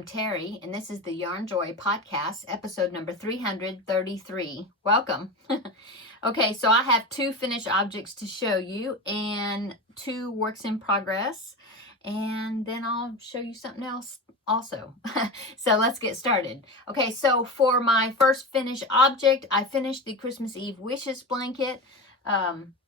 I'm Terry, and this is the Yarn Joy podcast, episode number 333. Welcome. Okay, so I have 2 finished objects to show you and 2 works in progress, and then I'll show you something else also. So let's get started. Okay, so for my first finished object, I finished the Christmas Eve wishes blanket.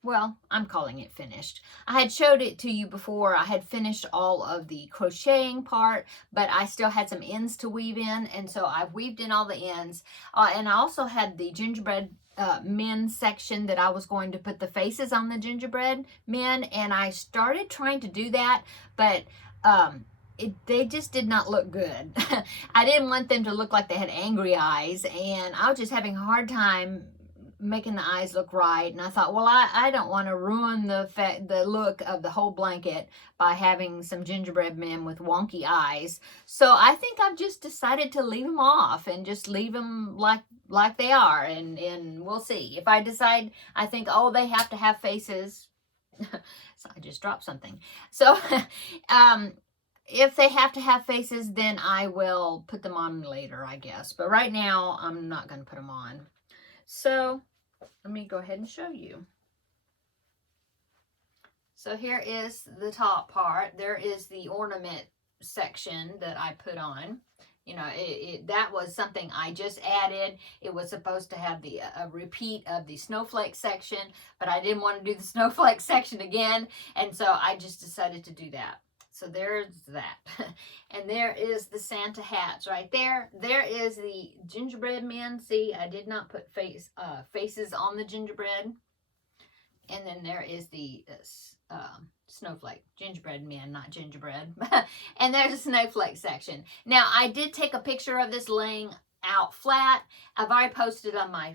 Well, I'm calling it finished. I had showed it to you before. I had finished all of the crocheting part, but I still had some ends to weave in, and so I've weaved in all the ends. And I also had the gingerbread men section that I was going to put the faces on the gingerbread men, and I started trying to do that, but they just did not look good. I didn't want them to look like they had angry eyes, and I was just having a hard time making the eyes look right. And I thought, well, I don't want to ruin the look of the whole blanket by having some gingerbread men with wonky eyes. So I think I've just decided to leave them off and just leave them like they are, and we'll see. If I decide I think, oh, they have to have faces, so I just dropped something. So if they have to have faces, then I will put them on later, I guess. But right now, I'm not going to put them on. So let me go ahead and show you. So here is the top part. There is the ornament section that I put on. You know, that was something I just added. It was supposed to have a repeat of the snowflake section, but I didn't want to do the snowflake section again, and so I just decided to do that. So there's that. And there is the Santa hats right there. There is the gingerbread men. See, I did not put faces on the gingerbread. And then there is the snowflake. Gingerbread men, not gingerbread. And there's a snowflake section. Now, I did take a picture of this laying out flat. I've already posted on my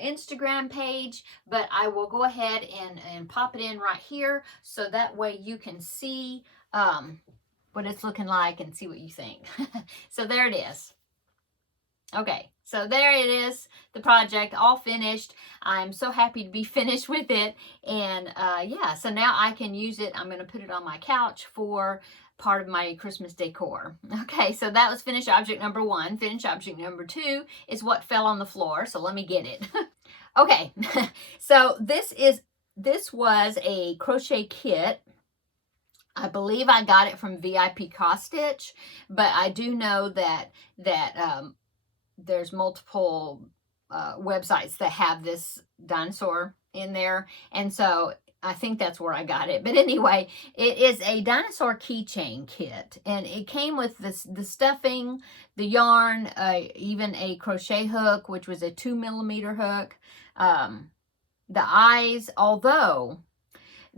Instagram page, but I will go ahead and pop it in right here, so that way you can see what it's looking like and see what you think. So there it is. Okay, so there it is, the project all finished. I'm so happy to be finished with it, and yeah, so now I can use it. I'm going to put it on my couch for part of my Christmas decor. Okay, so that was finished object number 1. Finished object number 2 is what fell on the floor, so let me get it. Okay, so this was a crochet kit. I believe I got it from VIP Cross Stitch, but I do know that there's multiple websites that have this dinosaur in there, and so I think that's where I got it. But anyway, it is a dinosaur keychain kit, and it came with the stuffing, the yarn, even a crochet hook, which was a 2mm hook, the eyes, although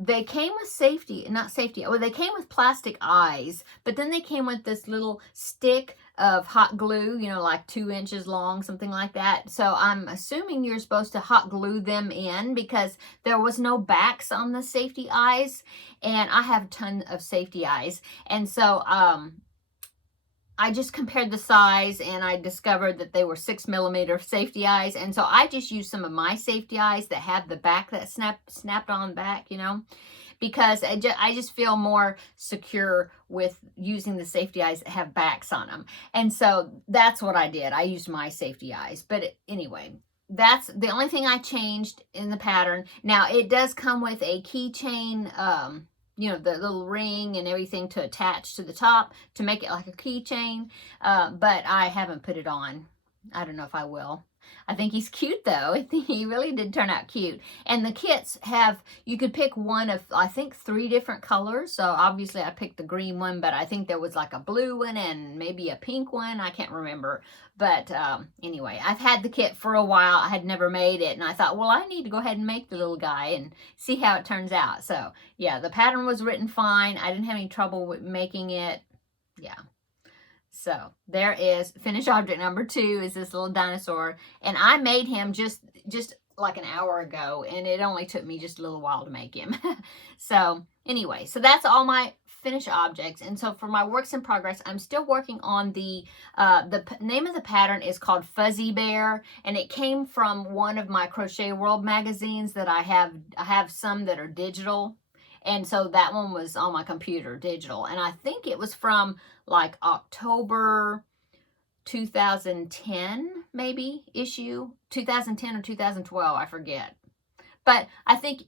they came with they came with plastic eyes, but then they came with this little stick of hot glue, you know, like 2 inches long, something like that. So I'm assuming you're supposed to hot glue them in, because there was no backs on the safety eyes, and I have a ton of safety eyes. And so I just compared the size, and I discovered that they were 6mm safety eyes. And so I just used some of my safety eyes that have the back that snapped on back, you know, because I just feel more secure with using the safety eyes that have backs on them. And so that's what I did. I used my safety eyes. But anyway, that's the only thing I changed in the pattern. Now, it does come with a keychain, you know, the little ring and everything to attach to the top to make it like a keychain, but I haven't put it on. I don't know if I will. I think he's cute, though. I think he really did turn out cute. And the kits you could pick one of, I think, 3 different colors. So obviously I picked the green one, but I think there was like a blue one and maybe a pink one. I can't remember. But anyway, I've had the kit for a while. I had never made it, and I thought, well, I need to go ahead and make the little guy and see how it turns out. So yeah, the pattern was written fine. I didn't have any trouble with making it. Yeah. So there is finished object number 2 is this little dinosaur, and I made him just like an hour ago, and it only took me just a little while to make him. So anyway, so that's all my finished objects. And so for my works in progress, I'm still working on the name of the pattern is called Fuzzy Bear, and it came from one of my Crochet World magazines that I have some that are digital, And so that one was on my computer, digital. And I think it was from like October 2010, maybe, issue. 2010 or 2012, I forget. But I think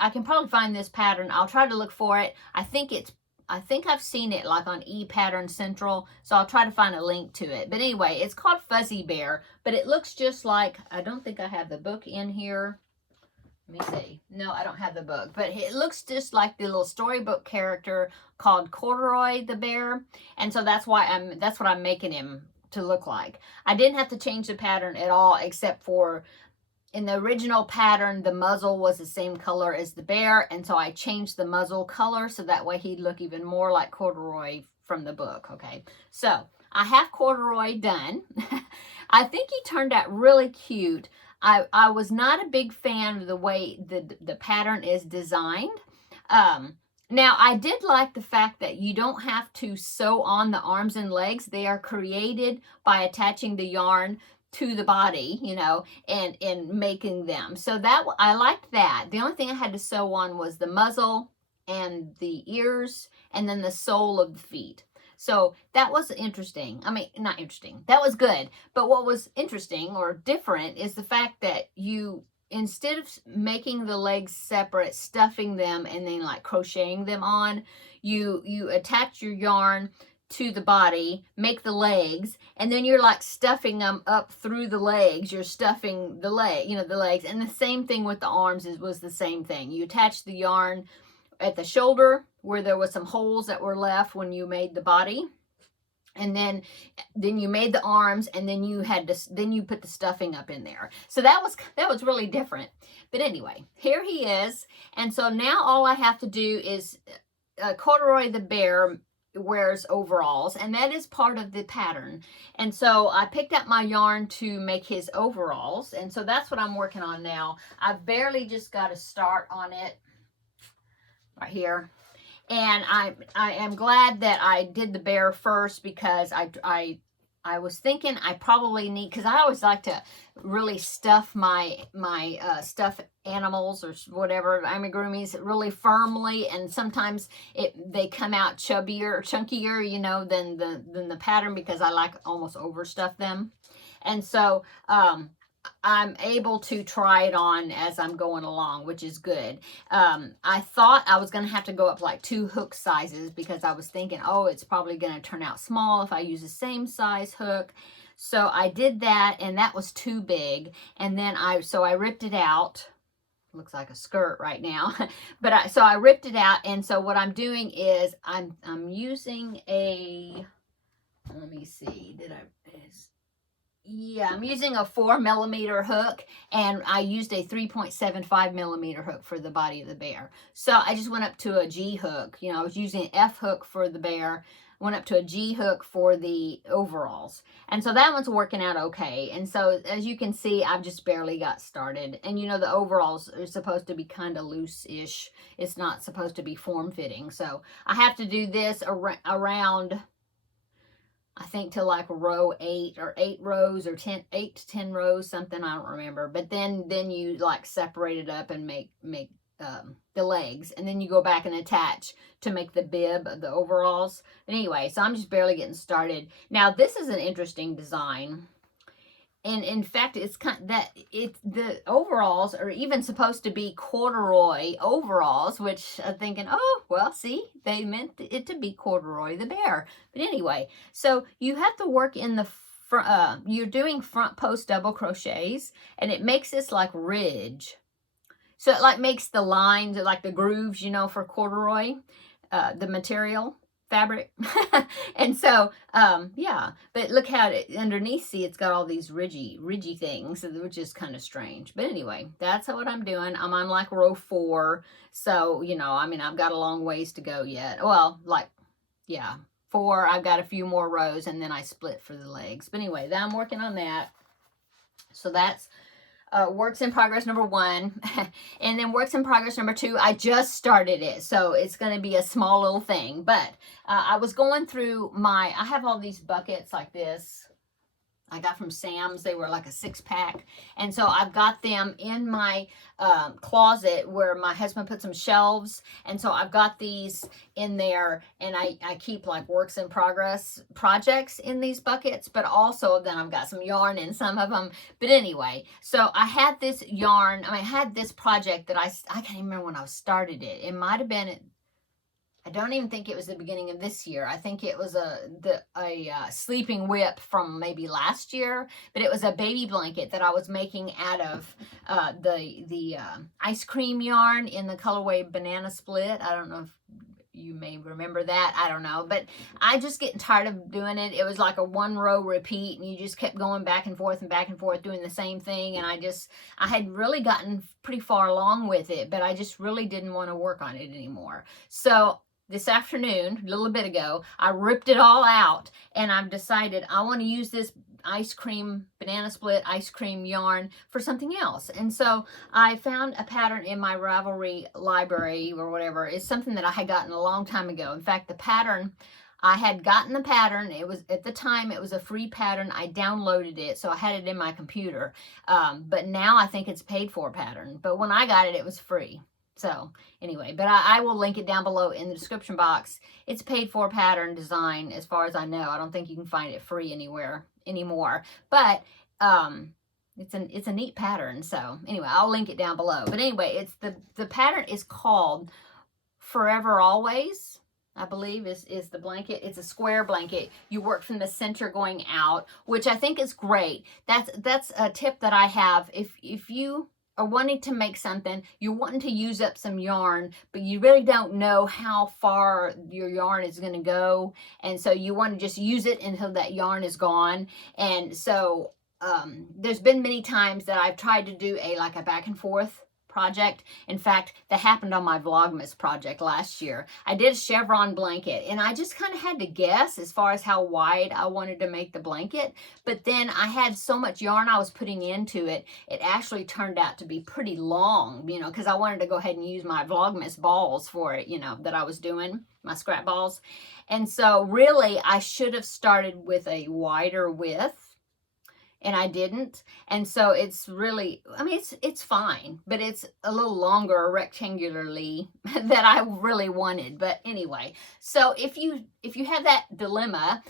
I can probably find this pattern. I'll try to look for it. I think I've seen it like on ePattern Central, so I'll try to find a link to it. But anyway, it's called Fuzzy Bear, but it looks just like, I don't think I have the book in here. Let me see. No, I don't have the book, but it looks just like the little storybook character called Corduroy the bear. And so that's what I'm making him to look like. I didn't have to change the pattern at all, except for in the original pattern, the muzzle was the same color as the bear, and so I changed the muzzle color so that way he'd look even more like Corduroy from the book, okay? So, I have Corduroy done. I think he turned out really cute. I was not a big fan of the way the pattern is designed. Now, I did like the fact that you don't have to sew on the arms and legs. They are created by attaching the yarn to the body, you know, and making them. So that, I liked that. The only thing I had to sew on was the muzzle and the ears and then the sole of the feet. So that was interesting. I mean, not interesting. That was good. But what was interesting or different is the fact that you, instead of making the legs separate, stuffing them and then like crocheting them on, you attach your yarn to the body, make the legs, and then you're like stuffing them up through the legs. You're stuffing the leg, you know, the legs. And the same thing with the arms was the same thing. You attach the yarn at the shoulder where there was some holes that were left when you made the body. And then you made the arms, and then you put the stuffing up in there. So that was really different. But anyway, here he is. And so now all I have to do is Corduroy the bear wears overalls, and that is part of the pattern. And so I picked up my yarn to make his overalls, and so that's what I'm working on now. I've barely just got to start on it right here. And I am glad that I did the bear first, because I was thinking I probably need, because I always like to really stuff my stuffed animals or whatever, amigurumis, really firmly, and sometimes they come out chunkier, you know, than the pattern, because I like almost overstuff them. And so I'm able to try it on as I'm going along, which is good. I thought I was going to have to go up like 2 hook sizes, because I was thinking, oh, it's probably going to turn out small if I use the same size hook. So I did that, and that was too big. And then I ripped it out. Looks like a skirt right now. But so I ripped it out, and so what I'm doing is I'm using a, let me see, I'm using a 4mm hook, and I used a 3.75mm hook for the body of the bear. So I just went up to a G hook. You know, I was using an F hook for the bear, went up to a G hook for the overalls. And so that one's working out okay. And so as you can see, I've just barely got started. And you know, the overalls are supposed to be kind of loose-ish. It's not supposed to be form-fitting. So I have to do this around, I think, to like row 8 or 8 rows or 8 to 10 rows, something, I don't remember. But then you like separate it up and make the legs, and then you go back and attach to make the bib of the overalls. But anyway, so I'm just barely getting started. Now this is an interesting design. And in fact, it's the overalls are even supposed to be corduroy overalls, which I'm thinking, oh, well, see, they meant it to be Corduroy the bear. But anyway, so you have to work in the front, you're doing front post double crochets, and it makes this like ridge. So it like makes the lines, like the grooves, you know, for corduroy, the material. Fabric. And so yeah, but look how underneath, see, it's got all these ridgy things, which is kind of strange. But anyway, that's what I'm doing. I'm on like row 4, so you know, I mean, I've got a long ways to go yet. Well, like, yeah, 4. I've got a few more rows, and then I split for the legs. But anyway, I'm working on that. So that's works in progress number 1. And then works in progress number 2, I just started it, so it's going to be a small little thing. But I was going through I have all these buckets like this, I got from Sam's. They were like a 6-pack. And so I've got them in my closet where my husband put some shelves. And so I've got these in there, and I keep like works in progress projects in these buckets, but also then I've got some yarn in some of them. But anyway, so I had this yarn, I had this project that I can't even remember when I started it. It might have been, I don't even think it was the beginning of this year. I think it was a sleeping whip from maybe last year, but it was a baby blanket that I was making out of the ice cream yarn in the colorway Banana Split. I don't know if you may remember that. I don't know, but I just getting tired of doing it. It was like a 1-row repeat, and you just kept going back and forth doing the same thing. And I had really gotten pretty far along with it, but I just really didn't want to work on it anymore. So this afternoon, a little bit ago, I ripped it all out, and I've decided I want to use this Banana Split ice cream yarn for something else. And so I found a pattern in my Ravelry library or whatever. It's something that I had gotten a long time ago. In fact, I had gotten the pattern. It was, at the time, it was a free pattern. I downloaded it, so I had it in my computer. But now I think it's a paid for pattern. But when I got it, it was free. So anyway, but I will link it down below in the description box. It's paid for pattern design as far as I know. I don't think you can find it free anywhere anymore. But it's a neat pattern. So anyway, I'll link it down below. But anyway, it's the pattern is called Forever Always, I believe is the blanket. It's a square blanket. You work from the center going out, which I think is great. That's a tip that I have. If you are wanting to make something, you're wanting to use up some yarn, but you really don't know how far your yarn is going to go. And so you want to just use it until that yarn is gone. And so there's been many times that I've tried to do a back and forth project. In fact, that happened on my Vlogmas project last year. I did a chevron blanket, and I just kind of had to guess as far as how wide I wanted to make the blanket. But then I had so much yarn I was putting into it, it actually turned out to be pretty long, because I wanted to go ahead and use my Vlogmas balls for it, that I was doing, my scrap balls. And so really, I should have started with a wider width, and I didn't. And so it's really, it's fine, but it's a little longer rectangularly that I really wanted. But anyway, so if you have that dilemma,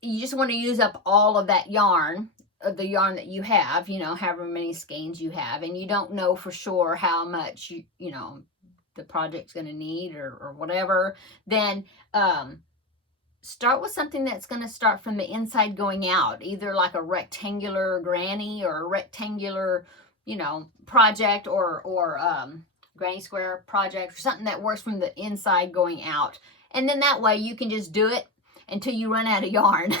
you just want to use up all of that yarn, of the yarn that you have, however many skeins you have, and you don't know for sure how much the project's going to need or whatever, then start with something that's going to start from the inside going out, either like a rectangular granny or a rectangular, project or granny square project, or something that works from the inside going out. And then that way you can just do it until you run out of yarn.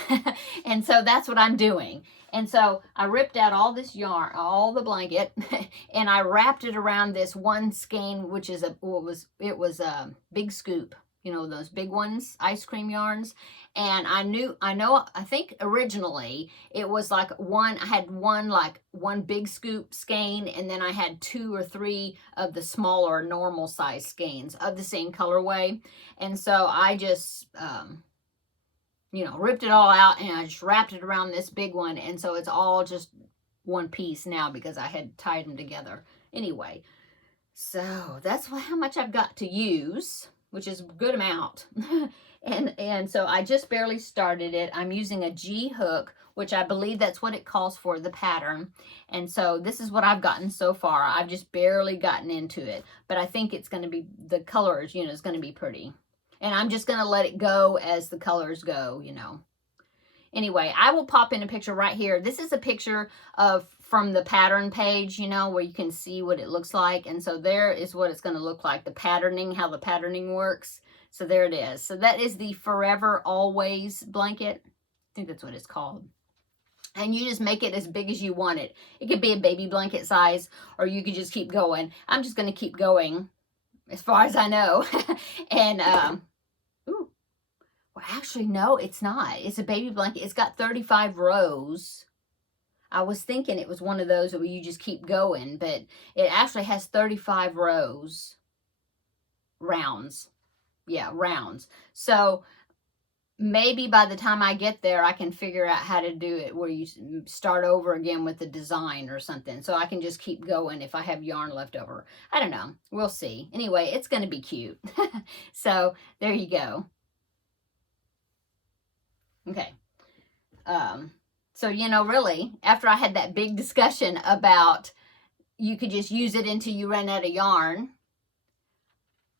And so that's what I'm doing. And so I ripped out all this yarn, all the blanket, and I wrapped it around this one skein, which is it was a big scoop. Those big ones, ice cream yarns. And I think originally it was like I had one big scoop skein, and then I had 2 or 3 of the smaller normal size skeins of the same colorway. And so I just, ripped it all out, and I just wrapped it around this big one. And so it's all just one piece now because I had tied them together. Anyway, so that's how much I've got to use, which is a good amount. and so I just barely started it. I'm using a G hook, which I believe that's what it calls for, the pattern. And so this is what I've gotten so far. I've just barely gotten into it, but I think it's going to be, the colors, is going to be pretty. And I'm just going to let it go as the colors go, Anyway, I will pop in a picture right here. This is a picture from the pattern page, where you can see what it looks like. And so there is what it's going to look like, the patterning, how the patterning works. So there it is. So that is the Forever Always blanket. I think that's what it's called. And you just make it as big as you want it. It could be a baby blanket size, or you could just keep going. I'm just going to keep going as far as I know. And, ooh. Well, actually, no, it's not. It's a baby blanket. It's got 35 rows. I was thinking it was one of those where you just keep going, but it actually has 35 rows. Rounds. Yeah, rounds. So maybe by the time I get there, I can figure out how to do it where you start over again with the design or something. So I can just keep going if I have yarn left over. I don't know. We'll see. Anyway, it's going to be cute. So there you go. Okay. So, you know, really, after I had that big discussion about you could just use it until you run out of yarn,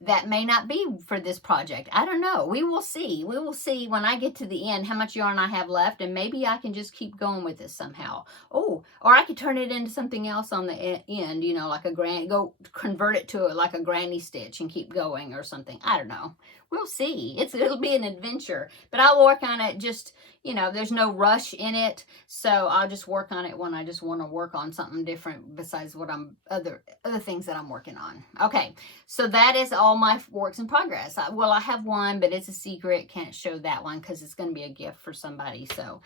that may not be for this project. I don't know. We will see. We will see when I get to the end how much yarn I have left, and maybe I can just keep going with this somehow. Oh, or I could turn it into something else on the end, you know, like go convert it to like a granny stitch and keep going or something. I don't know. We'll see. It'll be an adventure, but I'll work on it. Just, you know, there's no rush in it, so I'll just work on it when I just want to work on something different besides what other things that I'm working on. Okay, so that is all my works in progress. I have one, but it's a secret. Can't show that one because it's going to be a gift for somebody, so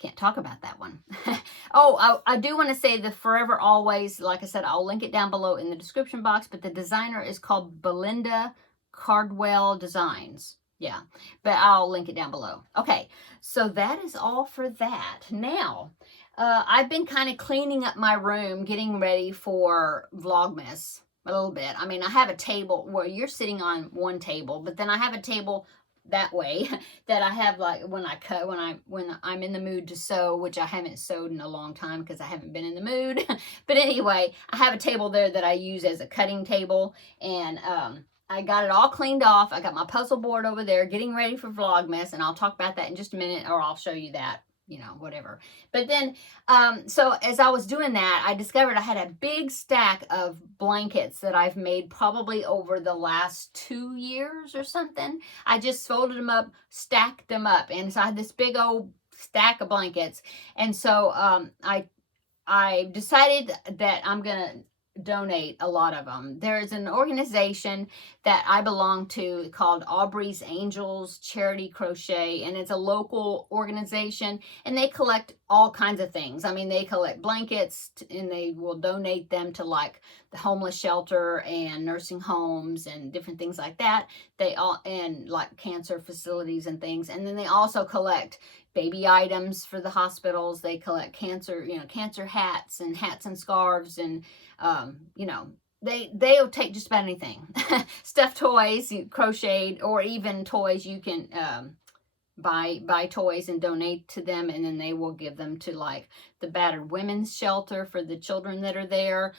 can't talk about that one. Oh, I do want to say the Forever Always, like I said, I'll link it down below in the description box, but the designer is called Belinda Cardwell Designs. Yeah, but I'll link it down below. Okay, so that is all for that. Now, I've been kind of cleaning up my room, getting ready for Vlogmas a little bit. I mean, I have a table where you're sitting on one table, but then I have a table that way that I have, like, when I'm in the mood to sew, which I haven't sewed in a long time because I haven't been in the mood. But anyway, I have a table there that I use as a cutting table, and I got it all cleaned off. I got my puzzle board over there getting ready for Vlogmas, and I'll talk about that in just a minute, or I'll show you that, you know, whatever. But then, so as I was doing that, I discovered I had a big stack of blankets that I've made probably over the last 2 years or something. I just folded them up, stacked them up, and so I had this big old stack of blankets. And so I decided that I'm gonna donate a lot of them. There's an organization that I belong to called Aubrey's Angels Charity Crochet, and it's a local organization, and they collect all kinds of things. I mean, they collect blankets, and they will donate them to, like, the homeless shelter and nursing homes and different things like that. And like cancer facilities and things. And then they also collect baby items for the hospitals. They collect cancer hats and scarves, and you know, they'll take just about anything. Stuffed toys, crocheted, or even toys. You can buy toys and donate to them, and then they will give them to, like, the battered women's shelter for the children that are there,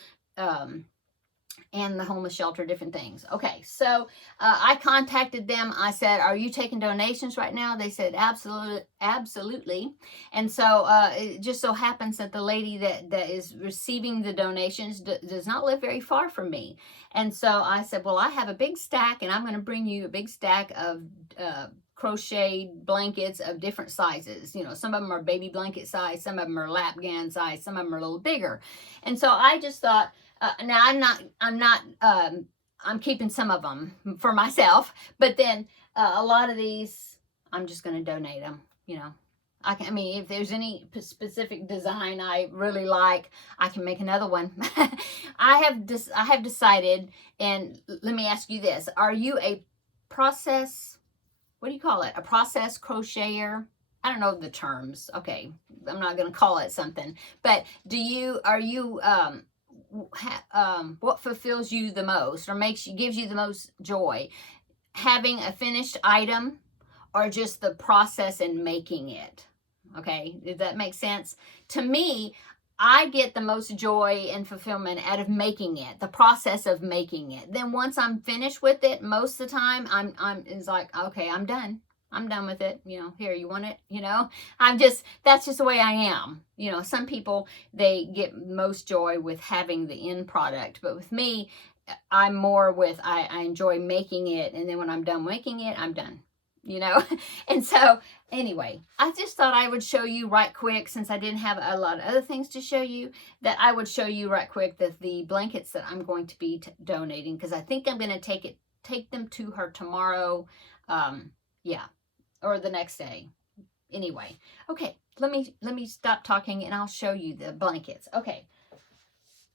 and the homeless shelter, different things. Okay, so I contacted them. I said, "Are you taking donations right now?" They said, absolutely. And so it just so happens that the lady that is receiving the donations does not live very far from me. And so I said, well, I have a big stack, and I'm going to bring you a big stack of crocheted blankets of different sizes. You know, some of them are baby blanket size, some of them are lap gown size, some of them are a little bigger. And so I just thought, now I'm keeping some of them for myself, but then a lot of these, I'm just going to donate them, you know. I mean, if there's any specific design I really like, I can make another one. I have decided, and let me ask you this. Are you a process, what do you call it? A process crocheter? I don't know the terms. Okay, I'm not going to call it something. But what fulfills you the most, or gives you the most joy? Having a finished item, or just the process in making it? Okay, does that make sense? To me, I get the most joy and fulfillment out of making it, the process of making it. Then once I'm finished with it, most of the time, it's like, okay, I'm done. I'm done with it. You know, here, you want it? You know, that's just the way I am. You know, some people, they get most joy with having the end product. But with me, I'm more with, I enjoy making it. And then when I'm done making it, I'm done. You know, and so anyway, I just thought I would show you right quick, since I didn't have a lot of other things to show you, that I would show you right quick that the blankets that I'm going to be donating, because I think I'm going to take them to her tomorrow. Yeah, or the next day. Anyway, okay, let me stop talking and I'll show you the blankets. Okay.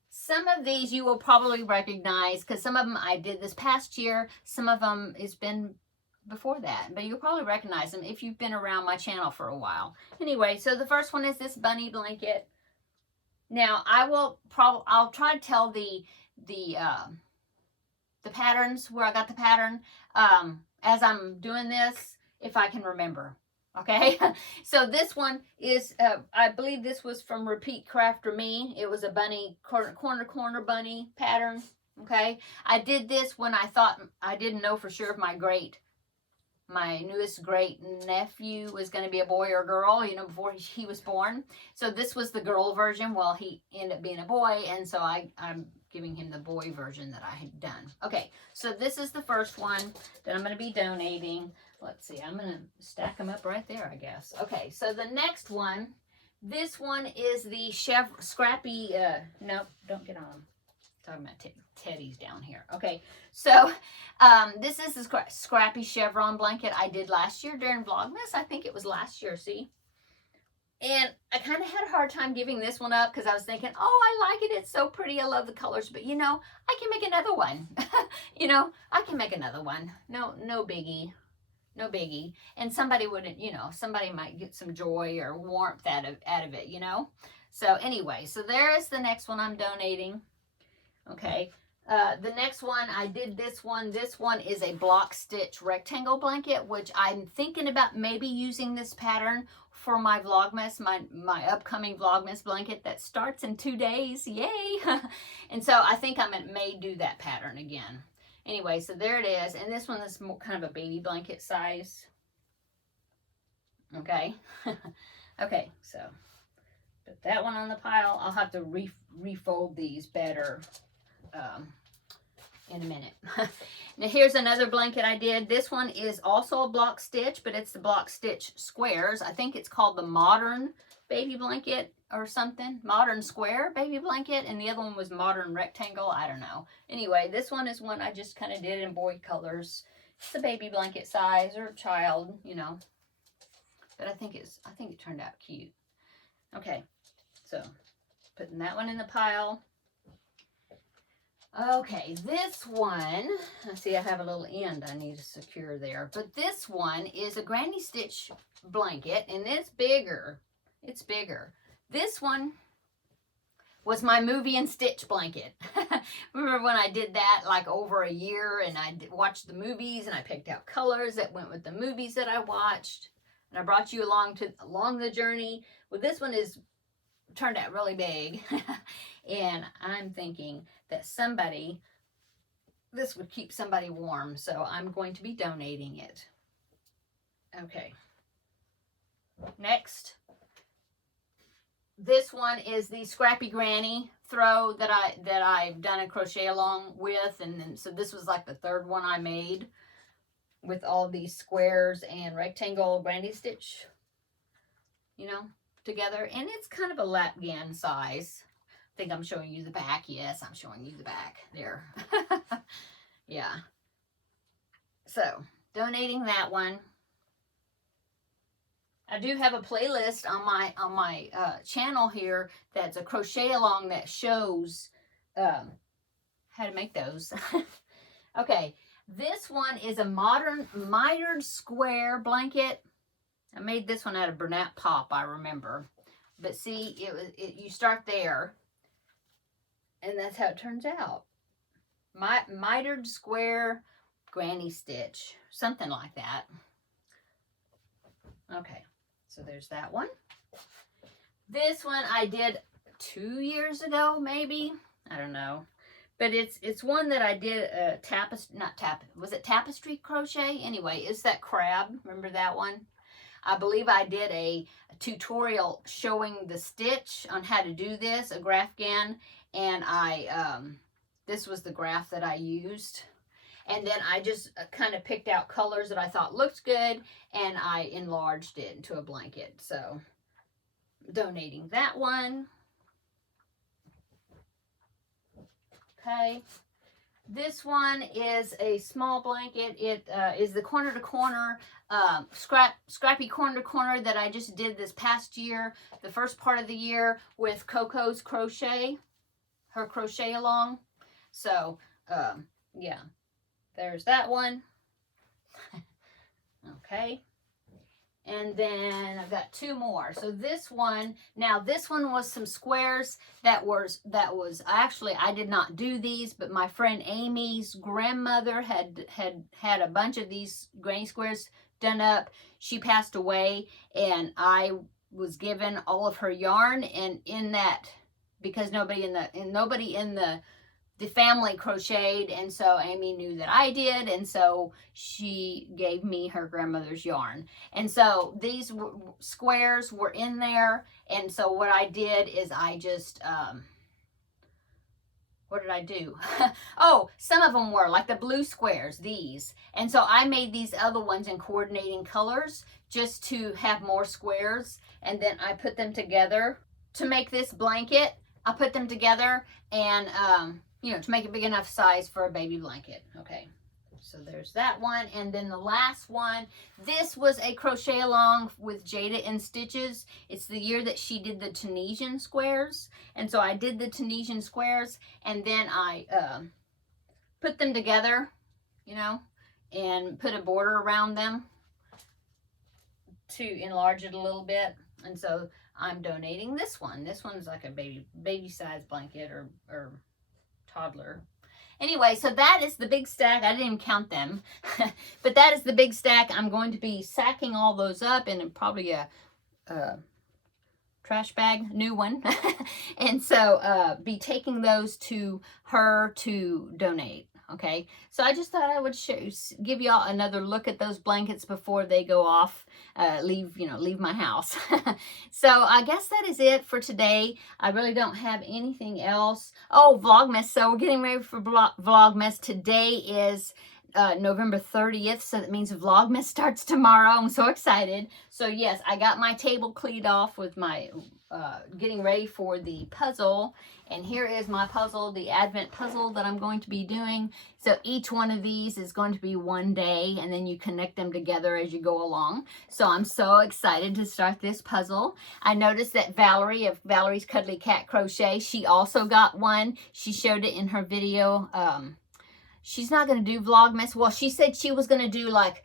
Some of these you will probably recognize, because some of them I did this past year. Some of them it's been before that, but you'll probably recognize them if you've been around my channel for a while. Anyway, so the first one is this bunny blanket. Now I'll try to tell the patterns, where I got the pattern, as I'm doing this, if I can remember. Okay, so this one is, I believe this was from Repeat Crafter Me. It was a bunny, corner bunny pattern. Okay, I did this when I thought, I didn't know for sure if my newest great nephew was going to be a boy or a girl, you know, before he was born. So this was the girl version. Well, he ended up being a boy, and so I'm giving him the boy version that I had done. Okay, so this is the first one that I'm going to be donating. Let's see, I'm going to stack them up right there, I guess. Okay, so the next one, this one is the Scrappy, nope, don't get on. Talking about teddies down here. Okay, so this is the Scrappy Chevron blanket I did last year during Vlogmas. I think it was last year, see? And I kind of had a hard time giving this one up because I was thinking, oh, I like it. It's so pretty. I love the colors. But, you know, I can make another one. You know, I can make another one. No biggie. No biggie. And somebody wouldn't, you know, somebody might get some joy or warmth out of it, you know? So anyway, so there is the next one I'm donating. Okay, the next one, I did this one. This one is a block stitch rectangle blanket, which I'm thinking about maybe using this pattern for my Vlogmas, my upcoming Vlogmas blanket that starts in 2 days. Yay! And so I think I may do that pattern again. Anyway, so there it is. And this one is more kind of a baby blanket size. Okay. Okay, so put that one on the pile. I'll have to refold these better in a minute. Now here's another blanket I did. This one is also a block stitch, but it's the block stitch squares. I think it's called the Modern Baby Blanket or something. Modern Square Baby Blanket, and the other one was Modern Rectangle. I don't know. Anyway, this one is one I just kind of did in boy colors. It's a baby blanket size or child, you know. But I think it turned out cute. Okay, so putting that one in the pile. Okay, this one, I see I have a little end I need to secure there, but this one is a granny stitch blanket, and it's bigger. It's bigger. This one was my movie and stitch blanket. Remember when I did that like over a year, and I watched the movies, and I picked out colors that went with the movies that I watched, and I brought you along the journey. Well, this one turned out really big. And I'm thinking that this would keep somebody warm, so I'm going to be donating it. Okay. Next, this one is the Scrappy Granny throw that I've done a crochet along with, and then so this was like the third one I made with all these squares and rectangle granny stitch, you know, together, and it's kind of a lapgan size. I think I'm showing you the back. Yes, I'm showing you the back there. Yeah. So, donating that one. I do have a playlist on my channel here that's a crochet along that shows how to make those. Okay, this one is a modern mitered square blanket. I made this one out of Bernat Pop, I remember. But see, you start there. And that's how it turns out. Mitered square granny stitch. Something like that. Okay. So there's that one. This one I did 2 years ago, maybe. I don't know. But it's one that I did was it tapestry crochet? Anyway, it's that crab. Remember that one? I believe I did a tutorial showing the stitch on how to do this, a Graphgan. And this was the graph that I used. And then I just kind of picked out colors that I thought looked good, and I enlarged it into a blanket. So, donating that one. Okay. This one is a small blanket. It is the corner to corner, scrappy corner to corner that I just did this past year, the first part of the year with Coco's crochet. Her crochet along. So, yeah, there's that one. Okay. And then I've got 2 more. So this one, now this one was some squares that was actually, I did not do these, but my friend Amy's grandmother had a bunch of these granny squares done up. She passed away, and I was given all of her yarn, and in that, because nobody in the family crocheted, and so Amy knew that I did, and so she gave me her grandmother's yarn. And so these squares were in there, and so what I did is I just what did I do? Oh, some of them were like the blue squares, these, and so I made these other ones in coordinating colors just to have more squares, and then I put them together to make this blanket. I put them together, and you know, to make a big enough size for a baby blanket. Okay, so there's that one. And then the last one, this was a crochet along with Jada in Stitches. It's the year that she did the Tunisian squares, and so I did the Tunisian squares, and then I put them together, you know, and put a border around them to enlarge it a little bit. And so I'm donating this one. This one's like a baby size blanket or toddler. Anyway, so that is the big stack. I didn't even count them, but that is the big stack. I'm going to be sacking all those up in probably a trash bag, new one, and so be taking those to her to donate. Okay, so I just thought I would give y'all another look at those blankets before they go off, leave my house. So I guess that is it for today. I really don't have anything else. Oh, Vlogmas. So we're getting ready for Vlogmas. Today is November 30th, so that means Vlogmas starts tomorrow. I'm so excited. So yes, I got my table cleaned off with my getting ready for the puzzle, and here is my puzzle, the Advent puzzle that I'm going to be doing. So each one of these is going to be one day, and then you connect them together as you go along. So I'm so excited to start this puzzle. I noticed that Valerie of Valerie's Cuddly Cat Crochet, she also got one. She showed it in her video. She's not going to do Vlogmas. Well, she said she was going to do like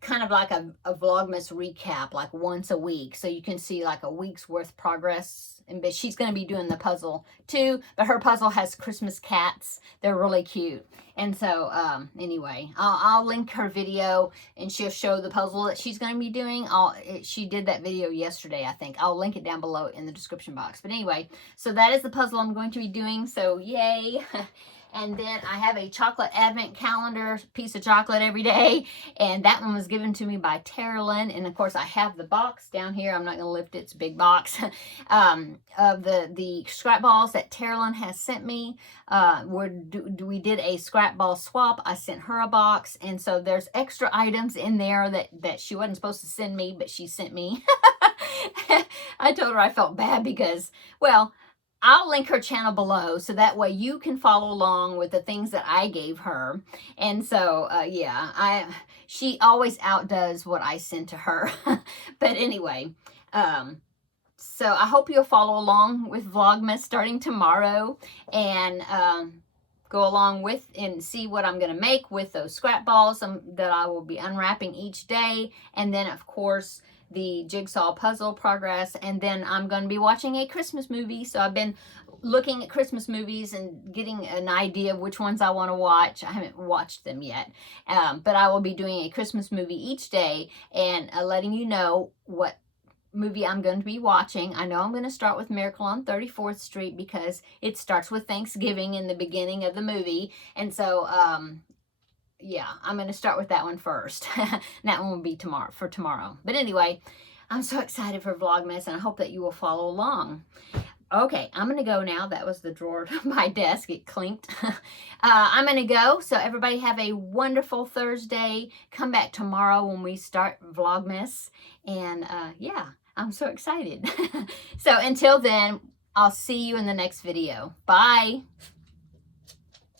kind of like a Vlogmas recap, like once a week, so you can see like a week's worth progress. But she's going to be doing the puzzle too, but her puzzle has Christmas cats. They're really cute. And so anyway, I'll link her video, and she'll show the puzzle that she's going to be doing. She did that video yesterday, I think. I'll link it down below in the description box. But anyway, so that is the puzzle I'm going to be doing, so yay. And then I have a chocolate advent calendar, piece of chocolate every day. And that one was given to me by Terri. And of course I have the box down here. I'm not going to lift it. It's a big box. Of the scrap balls that Terri has sent me. We did a scrap ball swap. I sent her a box. And so there's extra items in there that she wasn't supposed to send me, but she sent me. I told her I felt bad because, well, I'll link her channel below, so that way you can follow along with the things that I gave her. And so, yeah, she always outdoes what I send to her. But anyway, so I hope you'll follow along with Vlogmas starting tomorrow, and go along with and see what I'm going to make with those scrap balls that I will be unwrapping each day. And then, of course, the jigsaw puzzle progress, and then I'm going to be watching a Christmas movie. So I've been looking at Christmas movies and getting an idea of which ones I want to watch. I haven't watched them yet, but I will be doing a Christmas movie each day, and letting you know what movie I'm going to be watching. I know I'm going to start with Miracle on 34th Street because it starts with Thanksgiving in the beginning of the movie, and so yeah, I'm going to start with that one first. That one will be tomorrow. But anyway, I'm so excited for Vlogmas, and I hope that you will follow along. Okay, I'm going to go now. That was the drawer of my desk. It clinked. I'm going to go. So everybody have a wonderful Thursday. Come back tomorrow when we start Vlogmas. And yeah, I'm so excited. So until then, I'll see you in the next video. Bye.